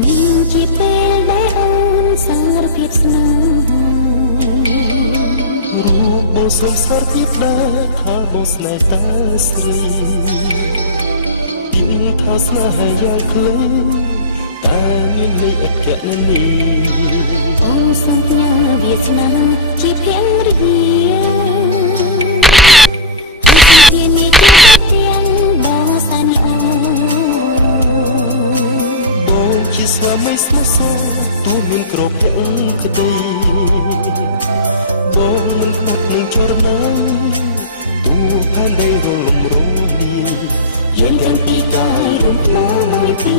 មានជាពេលដែលអូនសារភាពស្នេហារូបបងសូមសារភាពដែរថាបងស្នេហ៍តាស្រីពីថាស្នេហាយ៉ាងខ្លីតែមានន័យអគ្គណនីអូនសូមផ្ញើវាសនាជាភរិយាហើយមានជាទាំងបងសានីអូបងជាស្វាមីស្មោះសរទូមានក្របទាំងក្តីបងមិនខ្មាត់នឹងចរណាទូផែនដីរលំរលាយយើងទាំងពីរកាយរួមថ្មមួយពី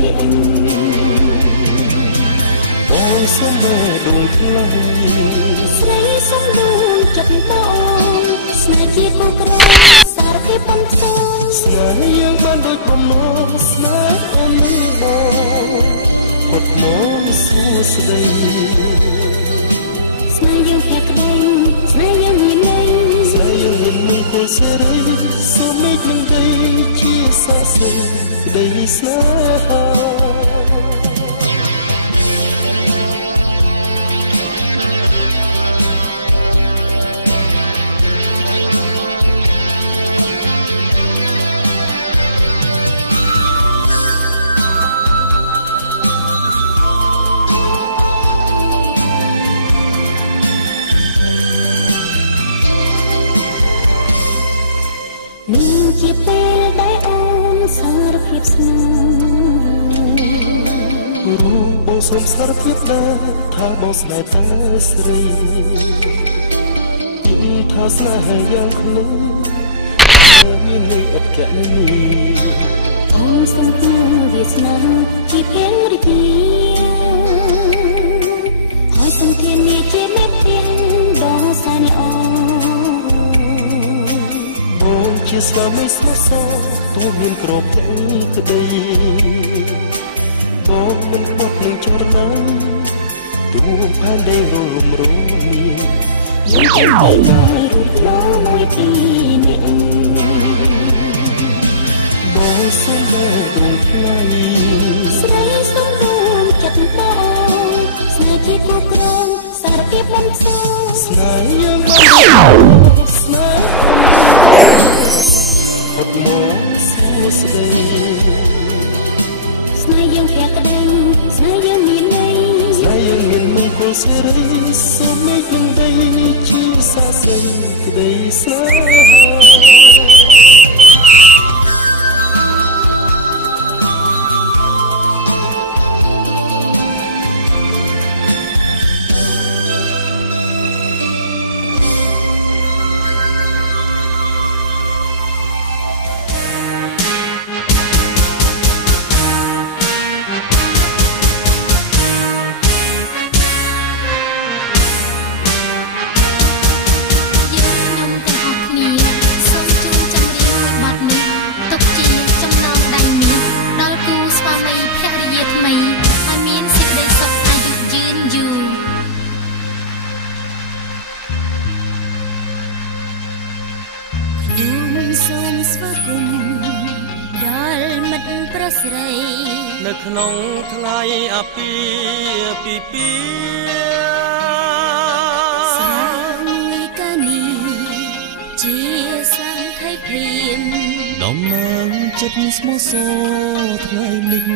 អ្នកបងសុំបែដួងថ្លៃស្រីសុំដួងចិត្តបងស្នេហ៍ជាគូក្រសារភាពបំផ្សាយស្នេហ៍យើងបានដូចបំណងស្នេហ៍អូននឹងបងកត់មកសួស្ដីស្នេហ៍យើងភក្តីស្នេហ៍យើងមានន័យស្នេហ៍យើងមានមង្គលសេរីសូមមេឃនឹងដីជាសរសៃក្តីស្នេហាមានជាពេលដែលអូនសារភាពស្នេហារូបបងសូមសារភាពដែរថាបងស្នេហ៍តាស្រីពីថាស្នេហាយ៉ាងខ្លីតែមានន័យអគ្គណនីអូនសូមផ្ញើវាសនាជាភរិយាហើយសូមធានាជាមេទៀងបងសានីអូជាស្វាមីស្មោះសរទូមានក្របទាំងក្តីបងមិនខ្មាត់នឹងចរណាទូផែនដីរលំរលាយយើងទាំងពីរកាយរួមថ្មមួយពីអ្នកបងសូមបែដួងថ្លៃស្រីសូមដួងចិត្តបងស្នេហ៍ជាគូក្រសារភាពបំផ្សាយស្នេហ៍យើងបានស្នេហ៍ហត់មកសួស្ដីស្នេហ៍យើងភក្តីស្នេហ៍យើងមានន័យស្នេហ៍យើងមានមង្គលសេរីសូមមេឃនឹងដីជាសរសៃក្តីស្នេហាសូមស្វាគមន៍ដល់មិត្តប្រុសស្រីនៅក្នុងថ្ងៃអាពាហ៍ពិពាហ៍ស្រាងកានីជាសង្ខេបព្រាមដំណើរចិត្តស្មោះសរថ្ងៃនេះ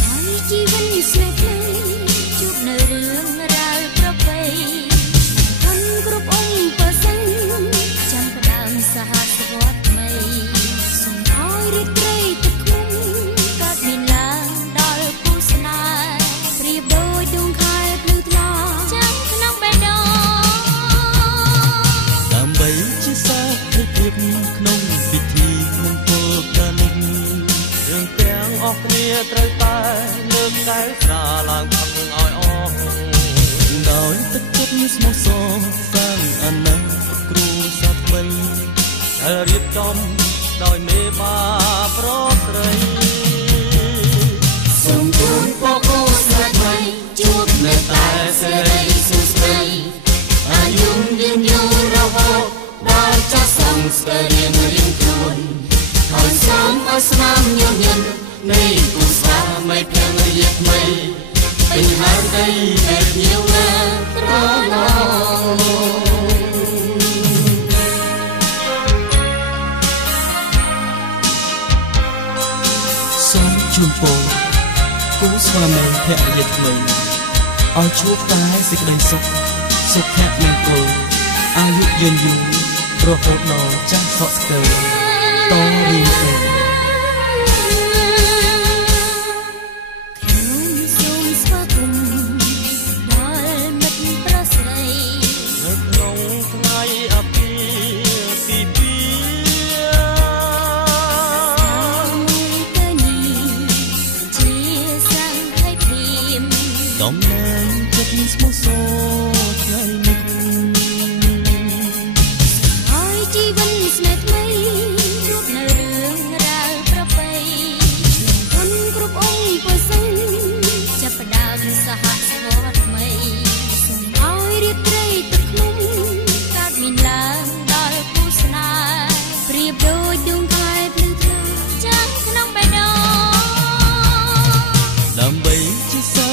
ហើយជីវិតស្នេហ៍ភ្លឺជួបនៅរឿងរ៉ាវប្រពៃសហសវត្តថ្មីសូមឲ្យរីករាយទឹកឃ្មុំកើតមានឡើងដល់គូស្នេហ៍ប្រៀបដូចដួងខែភ្លឺថ្លាចាំក្នុងបេះដូងដើម្បីជាសាធិភាពក្នុងពិធីមង្គលការនេះយើងទាំងអស់គ្នាត្រូវតែលើកកែវស្រាឡើងផឹកឲ្យអស់ដោយទឹកចិត្តស្មោះសរសាងអនាគតគ្រួសារថ្មីរៀបចំដោយមេបាប្រត្រីសូមជូនពរគូស្នេហ៍ថ្មីជួបនៅតែសេរីសុខស្ដីអាយុយឺនយូររហូតដល់ចាស់សង្ឃស្គាល់រៀងខ្លួនហើយសូមឲ្យស្នាមញញឹម នៃគូស្វាមីភរិយាថ្មីពេញហានដីតែភ្ញៀវណាត្រឡប់សូមជូនពរគូស្វាមីភរិយាថ្មីឲ្យជួបតែសេចក្តីសុខសុភមង្គលអាយុយឺនយូររហូតដល់ចាស់សក់ស្កើតរៀងទៅដំណើរចិត្តស្មោះសរថ្ងៃនេះហើយជីវិតស្នេហ៍ថ្មីជួបនៅរឿងរ៉ាវប្រពៃគុណគ្រប់អង្គពុសិនចាប់ផ្ដើមសហស្វត្តថ្មីសូមឲ្យរៀបត្រីទឹកក្នុងកើតមានឡើងដល់គូស្នេហ៍ប្រៀបដូចដួងខែភ្លឺថ្លាចាំក្នុងបេះដូងដើម្បីជាសា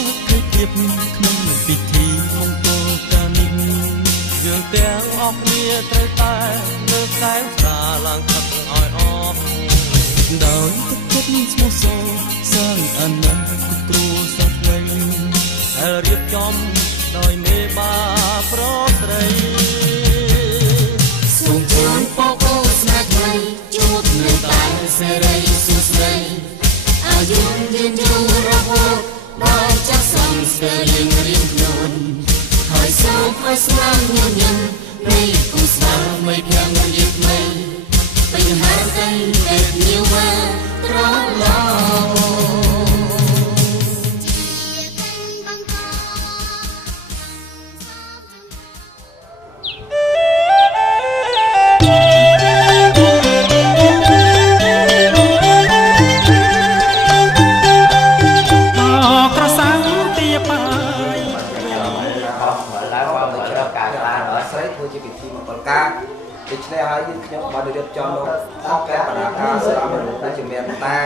ក្នុងពិធីមង្គលការនេះយើងទាំងអស់គ្នាត្រូវតែលើកកែវស្រាឡើងផឹកឲ្យអស់ដោយទឹកចិត្តស្មោះសរសាងអនាគតគ្រួសារថ្មីដែលរៀបចំដោយមេបាប្រស្រីសូមជូនពរគូស្នេហ៍ថ្មីជួបនៅតែសេរីសុខស្ដីអាយុយឺនយូររហូតដល់ចាស់សំស្ទើររៀងខ្លួនហើយសូមឲ្យស្នាមញញឹមនៃគូស្វាមីភរិយាថ្មីពេញហានដីតែភ្ញៀវណាត្រឡប់ដូច្នេះហើយយើងខ្ញុំបានរៀបចំនៅអង្គការបដាការស្រាមនុស្សដែលជាមានតែ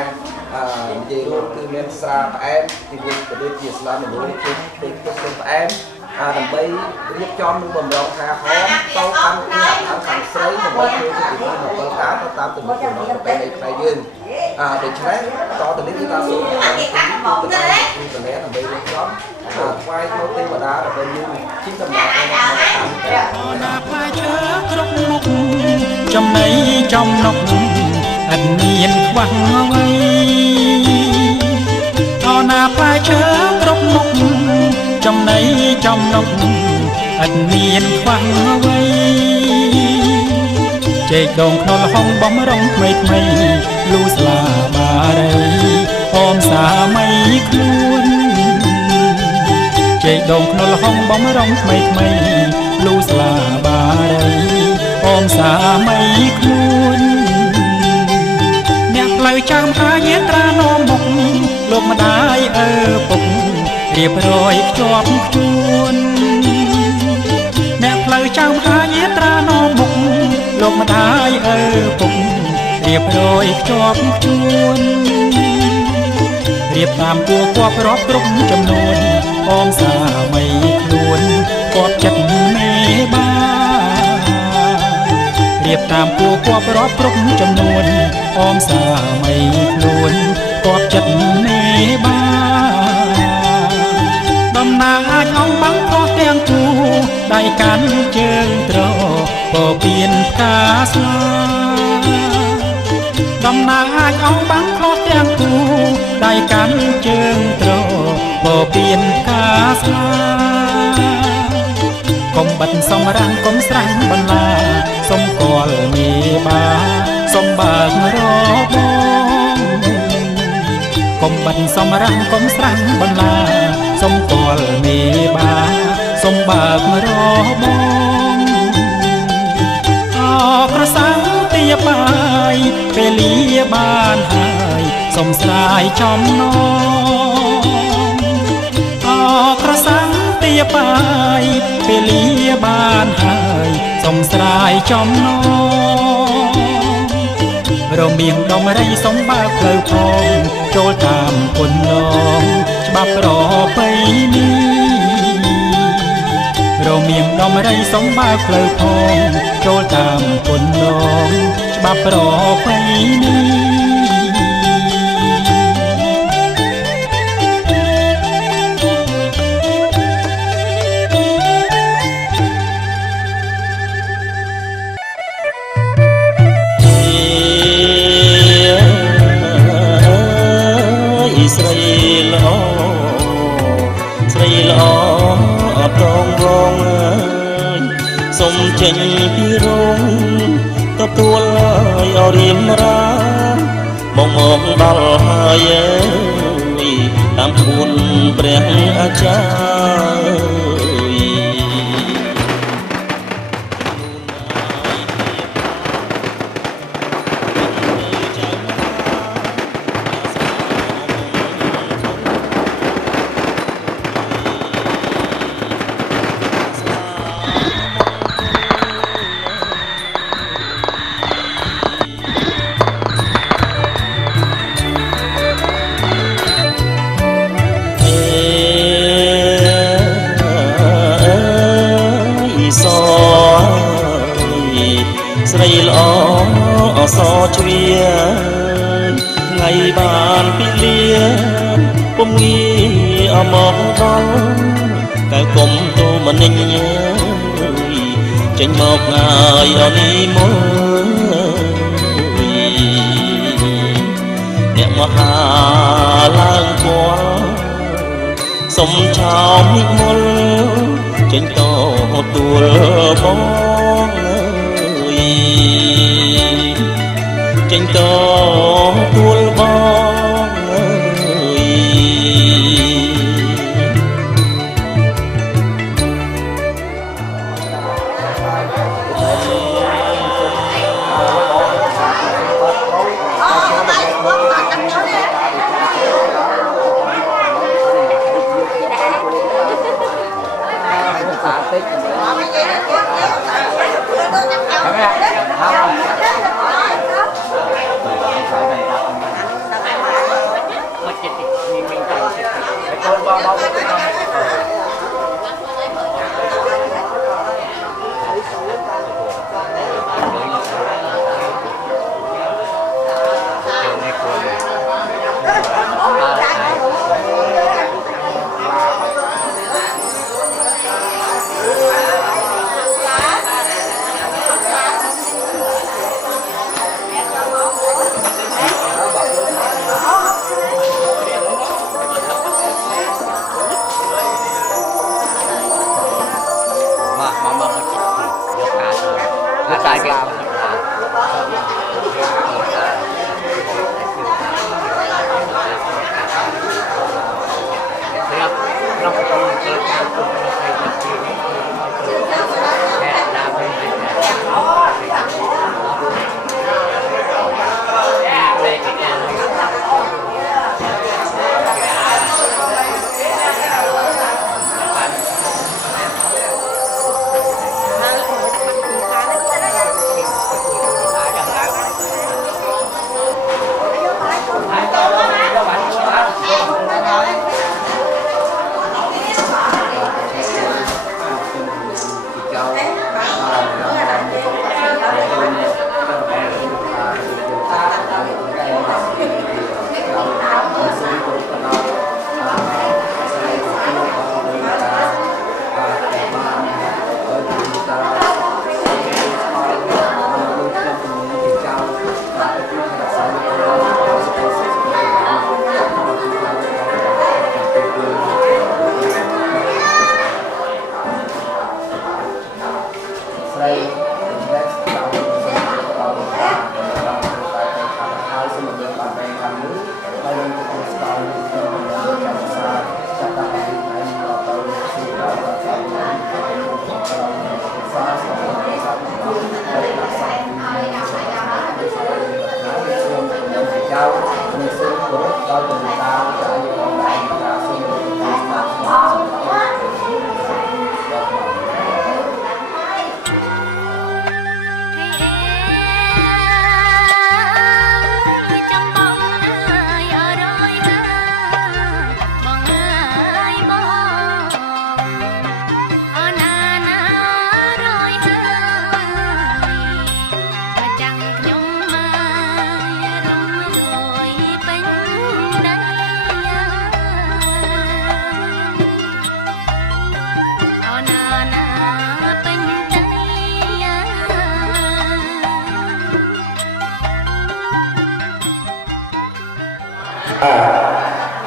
និយាយរួមគឺមានស្រាផ្អែមទីមួយក៏ដូចជាស្រាមនុស្សជាទឹកផ្អែមដើម្បីរៀបចំនឹងបំរុងថាហោមទៅកាន់ខាងស្រីដើម្បីធ្វើជាពិធីមង្គលការទៅតាមទំនៀមទម្លាប់ប្រពៃណីខ្មែរយើងដូច្នេះតទៅនេះគឺថាសូមទៅដើម្បីរៀបចំថ្វាយទៅទេវតាដើម្បីយើងជិះដំណើរទៅណាផ្លែឈើគ្រប់មុខចំណៃចំណុកអត់មានខ្វះអ្វីអណាផ្លែឈើគ្រប់មុខចំណៃចំណុកអត់មានខ្វះអ្វីចេកដងខ្នុរហុងបំរុងថ្មីថ្មីលូស្លាបារីអមសាមីខ្លួនចេកដងខ្នុរហុងបំរុងថ្មីថ្មីលូស្លាបារីអមសាមីខ្លួនអ្នកផ្លូវចាំហាយាត្រានោមមុខលោកម្ដាយឪពុករៀបរយខ្ជាប់ខ្ជួនអ្នកផ្លូវចាំហាយាត្រានោមមុខលោកម្ដាយឪពុករៀបរយខ្ជាប់ខ្ជួនរៀបតាមគួរគប់រាប់គ្រប់ចំនួនអមសាមីខ្លួនគប់ចិត្តមេបារៀបតាមគួរគប់រាប់គ្រប់ចំនួនអមសាមីខ្លួនគប់ចិត្តមេបាដំណើរអាចអងបាំងខុសទាំងគូដៃកាន់ជើងត្រពពៀនផ្កាស្លាដំណើរអាចអងបាំងខុសទាំងគូដៃកាន់ជើងត្រពពៀនផ្កាស្លាកុំបិទសំរាំងកុំស្រាំងបន្លាសុំគាល់មេបាសុំបើករបងកុំបិទសំរាំងកុំស្រាំងបន្លាសុំគាល់មេបាសុំបើករបងអក្រសាំងទាបាយពេលលាបានហើយសុំស្រាយចំណងអក្រសាំងទាបាយពេលលាបានហើយសុំស្រាយចំណង រមៀងដំរីសំបើផ្លូវផងចូលតាមគុណឡងច្បាប់ប្រពៃណីរមៀងដំរីសំបើផ្លូវផងចូលតាមគុណឡងច្បាប់ប្រពៃណីស្រីល្អស្រីល្អអត់តងរងអើយសុំចេញពីរោងទទួលឲ្យរៀមរាបងមកដល់ហើយអើយតាមក្បួនព្រះអាចារ្យស្រីល្អអសជ្វាថ្ងៃបានពីលាពុំងាអមកដល់កៅគុំទូមនិញចេញមកហើយអនីមកអ្នកមហាឡើងគាល់សុំឆោមនិមលចេញតទួលបងចេញតទួលបងអើយ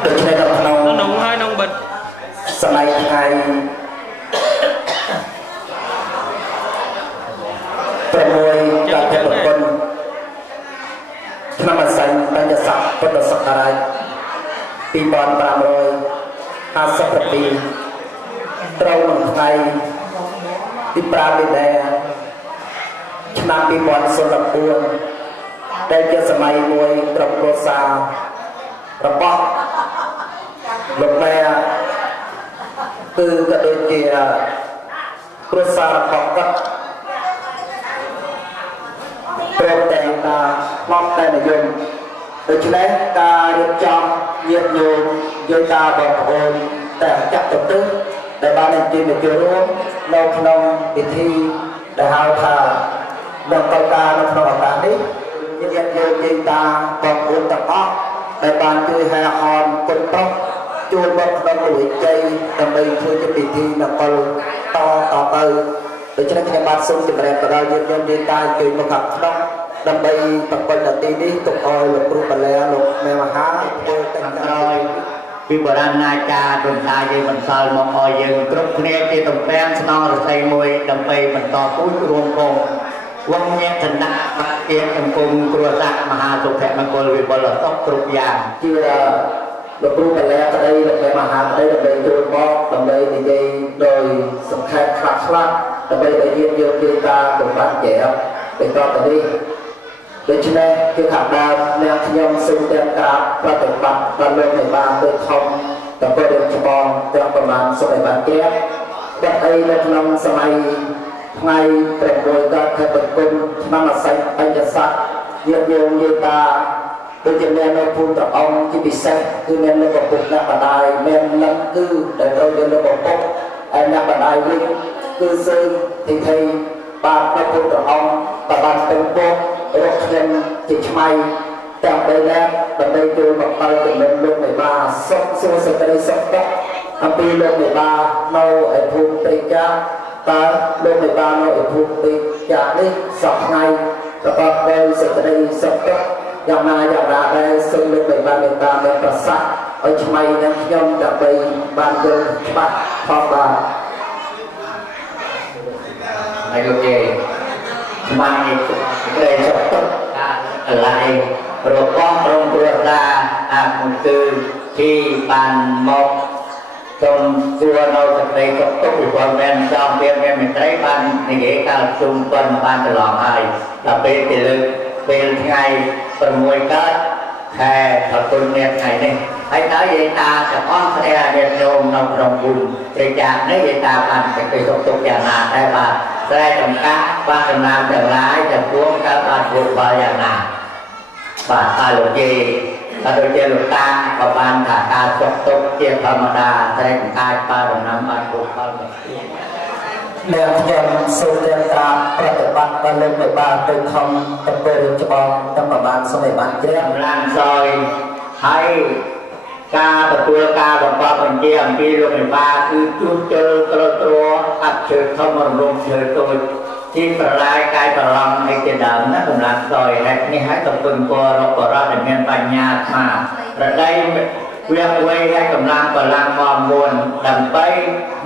ដូច្នេះនៅក្នុងហើយក្នុងបិទសម័យថ្ងៃ6កើតប្រពន្ធឆ្នាំអាស័យបញ្ញស័កពុទ្ធសករាជ2557ត្រូវនឹងថ្ងៃទី5មីនាឆ្នាំ2014ដែលជាសម័យមួយក្រុមគ្រួសាររបស់លោកម៉ែគឺក៏ដូចជាគ្រួសាររបស់គាត់ព្រមទាំងការផ្លោះតែនិយមដូច្នេះការរៀបចំញាតិញោមយាយតាបងប្អូនតែចាក់ទៅទឹកដែលបានអញ្ជើញមកចូលរួមនៅក្នុងពិធីដែលហៅថានៅកលការនៅក្នុងឱកាសនេះញាតិញោមយាយតាបងប្អូនទាំងអស់ដែលបានជួយហែហនគុណប្រុសជួលមកក្នុងវិជ័យដើម្បីធ្វើជាពិធីនគរតទៅដូច្នេះខ្ញុំបាទសូមជម្រាបដល់ញាតិញោមយាយតាជួយមកខាងក្នុងដើម្បីប្រពន្ធទីនេះទុកឲ្យលោកគ្រូបលាលោកមេមហាធ្វើទាំងក្រោយពីបរាណាចារ្យរំសាយយើងបន្សល់មកឲ្យយើងគ្រប់គ្នាជាតំពាំងស្នងរស័យមួយដើម្បីបន្តពូជរួមគង់វងញាតិណាបាក់ជាសង្គមគ្រួសារមហាសុភមង្គលវិបុលសុខគ្រប់យ៉ាងជាលោកគ្រូបលាក្តីលោកមេមហាក្តីដើម្បីចូលមកដើម្បីនិយាយដោយសង្ខេបខ្លះៗដើម្បីឲ្យយើងយកយាយតាទៅបានចែកបន្តទៅនេះដូច្នេះគឺខាងដើមអ្នកខ្ញុំសូមទាំងក្រាបប្រតិបត្តិដល់លោកនៃបានទៅធំដើម្បីរៀបចំទាំងប្រមាណសម័យបានទៀតតែអីនៅក្នុងសម័យថ្ងៃ6កើតខែបង្គំឆ្នាំអាស័យបញ្ញស័កញាតិញោមយាយតាដូចជាមាននៅភូមិត្រអងជាពិសេសគឺមាននៅប្រពុកអ្នកបណ្ដាយមាននឹងគឺដែលត្រូវយកនៅប្រពុកហើយអ្នកបណ្ដាយវិញគឺសើទីថៃបាទនៅភូមិត្រអងបានទៅពុករកខ្ញុំជាឆ្មៃតាមបីណាដើម្បីចូលមកដល់ចំណុចលោកនៃបាសុខសួរសេចក្តីសុខទុក្ខអំពីលោកនៃបានៅឯភូមិព្រៃចាតើលោកនៃបានៅឯភូមិព្រៃចានេះសប្ថ្ងៃប្រកបដោយសេចក្តីសុខទុក្ខយ៉ាងណាដែរសូមលោកនៃបាមេត្តាមេប្រសាសន៍ឲ្យឆ្មៃនឹងខ្ញុំដើម្បីបានយល់ច្បាស់ផងបាទហើយលោកយាយឆ្មៃក្តីសុខទុក្ខកន្លែងរបស់ក្រុមគ្រួសារអាគុំគឺที่បានមកសូមសួរនៅសេចក្តីសុខទុក្ខពីពលមែនចំមានមេត្រីបាននិយាយកាលជុំប៉ុនបានច្រឡំហើយដល់ពេលទៅលើពេលថ្ងៃ6កើតខែប្រពន្ធនេះថ្ងៃនេះហើយតើយាយតាទាំងអស់គ្នាញាតិញោមនៅក្នុងគុំព្រះចានេះយាយតាបានសេចក្តីសុខទុក្ខយ៉ាងណាដែរបាទតែចំការបានដំណើរទាំងឡាយទាំងពួងកើតបានពុទ្ធបាលយ៉ាងណាបាទតើលោកយាយតែដូចជាលោកតាក៏បានថាការសុខទុក្ខជាធម្មតាតែការបានដំណើរបានពុទ្ធបាលអ្នកខ្ញុំសូមទាំងការប្រតិបត្តិដល់លោកនៃបានទៅខំទៅពេលច្បងទាំងប្រមាណសម័យបានជ្រះម្លាំងសយហើយការទទួលការបង្កប់បញ្ជាអំពីលោកនៃបាគឺជួសជុលត្រត្រអត់ជើធំរំលងជើតូចជាប្រឡាយកាយប្រឡំអីជាដើមណាកម្លាំងសយហេតុនេះហើយកំពុងពររករដ្ឋដែលមានបញ្ញាស្មារប្រដៃវាវ័យឲ្យកម្លាំងបលាំងមកមុនដើម្បី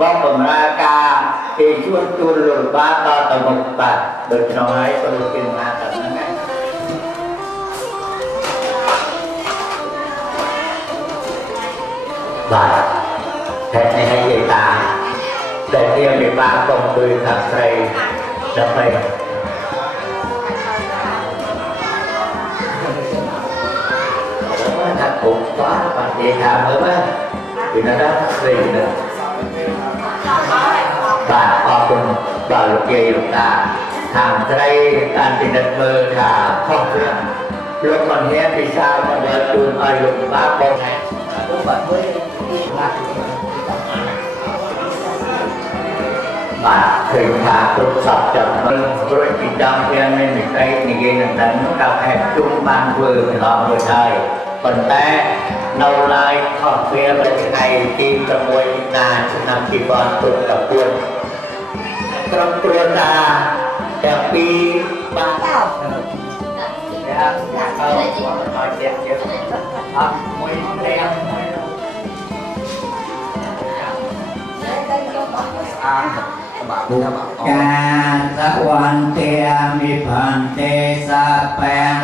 បងបម្រើការគេជួសជុលលោកបាដល់ទៅមុខបាទដូច្នោះហើយសូមគិតថាតែហ្នឹងឯងបាទហេតុនេះយាយតាដែលជាវិបាកកំពុងខាងស្រីដើម្បីថាពុកបាទបាទនិយាយថាមើលបាទពីណាដល់ស្រីណាបាទអរគុណបាទលោកយាយលោកតាខាងស្រីបានពិនិត្យមើលថាខុសគ្នាលោកមិនហ៊ានពិសាដើម្បីជូនឲ្យលោកបាទបងថែពុកបាទមើលបាទឃើញថាគ្រប់សពចិត្តរួចពីដំវាមានវិស័យនិយាយនឹងដល់ដល់ខែជុំបានធ្វើកន្លងរួចហើយប៉ុន្តែនៅឡើយខុសគ្នានៅថ្ងៃទី6មីនាឆ្នាំ2014ក្រុមគ្រួសារទាំងពីរបាន การสวันเตียมิพันเตสัพเพ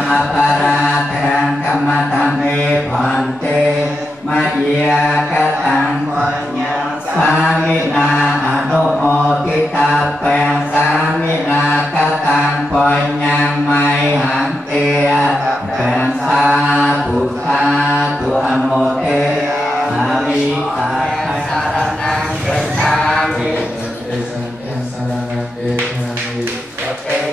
อัปาราทังกัมมะตัมเมพันเตมะเยกตังปัญญาสามินาอนุโมทิตาเปงสามินากตังปัญญาไมหังเตเปงสาธุสาธุอโมเตอามิตาสารนังเกชามิ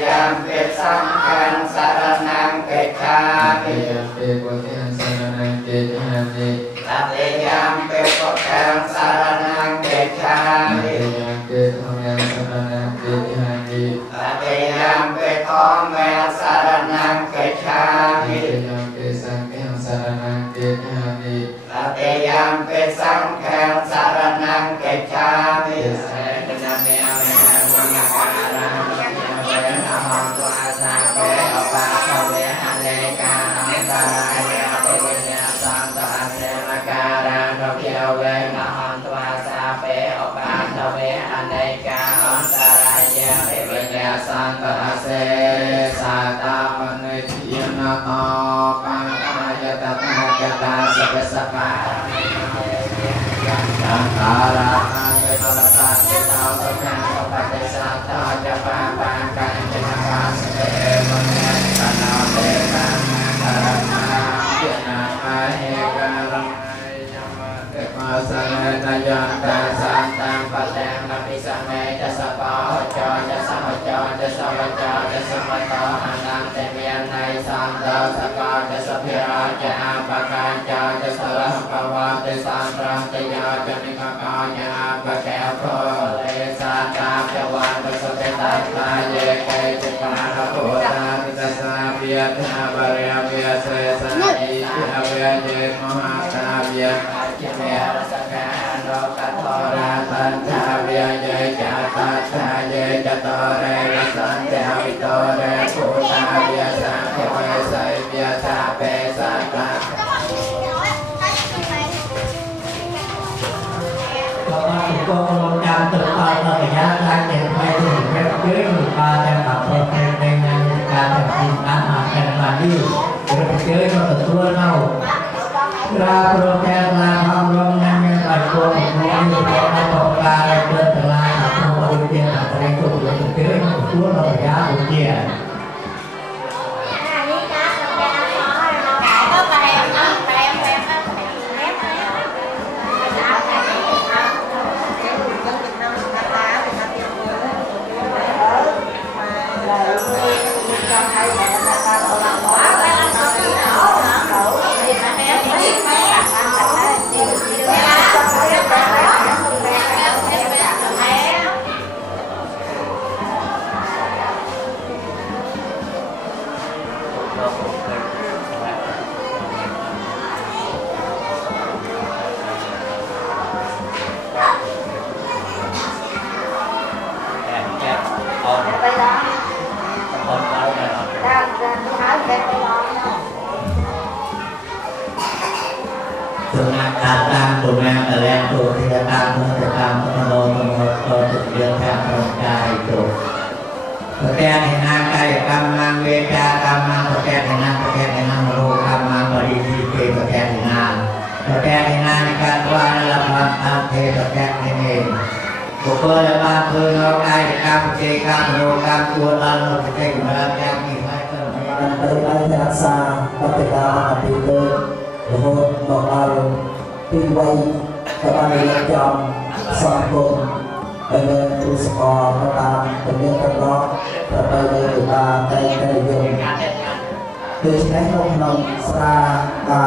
ยังเปสังฆังสารนังเกชามิยังเปปุถุสังสารนังเกชามิตัตยังเปปุถุสังสารนังเกชามิยังเปธรรมังสารนังเกชามิตัตยังเปธรรมังสารนังเกชามิยังเปสังฆังสารนังเกชามิตัตยังเปสังฆังสารนังเกชามิเสกนาเมอเมนะมังการังสังกัสเสสัตตามณิทินาโตปังกายตตากตาสัพพสัพพะสังขารานังเวทนาตาจิตตาสังขารปฏิสัตตาจะปังปังกันจิตตาสเตปังตนาเตปังกรณาเจนะมาเอกรังยมะเตมาสังนายนตาสันตังปัจจังนัปิสังเมจะสปะจอจะสมจจะสมจจะสมตออนันเตเมียนในสันตสกาจะสพิราจะอาปะการจะสละภวะจะสันตรังจะยาจะนิกากาจะอาปะแก้วโพเลสันตาจะวันจะสเตตัสตาเยเกจิปาระโหรามิตสาเบียธาบริยเบียเสสาอิจิอเวียเยมหาตาเบียจิเมรสกาโลกัตโตราตันทาเบียเยจัตตาทาเยจัตโตเรสันเตวิโตเรภูตาเบียสังเขเวไสเบียสาเปสัตตาก็ลงจำตึกต่อต่อยาทางเดินไปถึงเว็บเยอะอยู่มาจะขับรถในงานการทำกินอาหารกันมาดิเว็บเยอะก็ตัวเราราโปรแกรมลาทำลงนั้นยังปัจจุบันนี้อยู่ในตกปลาเดินตลาดทำบุญเดียร์อะไรก็เว็บเยอะตัวเราอยากบุญเดียร์ตามตัวงานแต่แรกตัวที่จะตามตัวจะตามตัวโลตัวจะเรียนแทนตัวใจตัวตัวแก่ในนางกายกรรมังเวจากรรมังตัวแก่ในนางตัวแก่ในนางโลกรรมังบริสุทธิ์ตัวแก่ในนางตัวแก่ในนางในการว่าละพันอันเทตัวแก่ในเองบุคคลละบางคือเรากายกรรมเจกรรมโลกรรมตัวเราตัวแก่ในนางยังมีให้เกิดนั้นไปรักษาปฏิบัติปฏิบัติโอ้โหบอกเราปีวัยกับอะไรจอมสังคมเป็นเรื่องอุสกรประตามเป็นเรื่องกระรอกประไปเลยตาใจใจยมโดยใช้พวกนมสราตา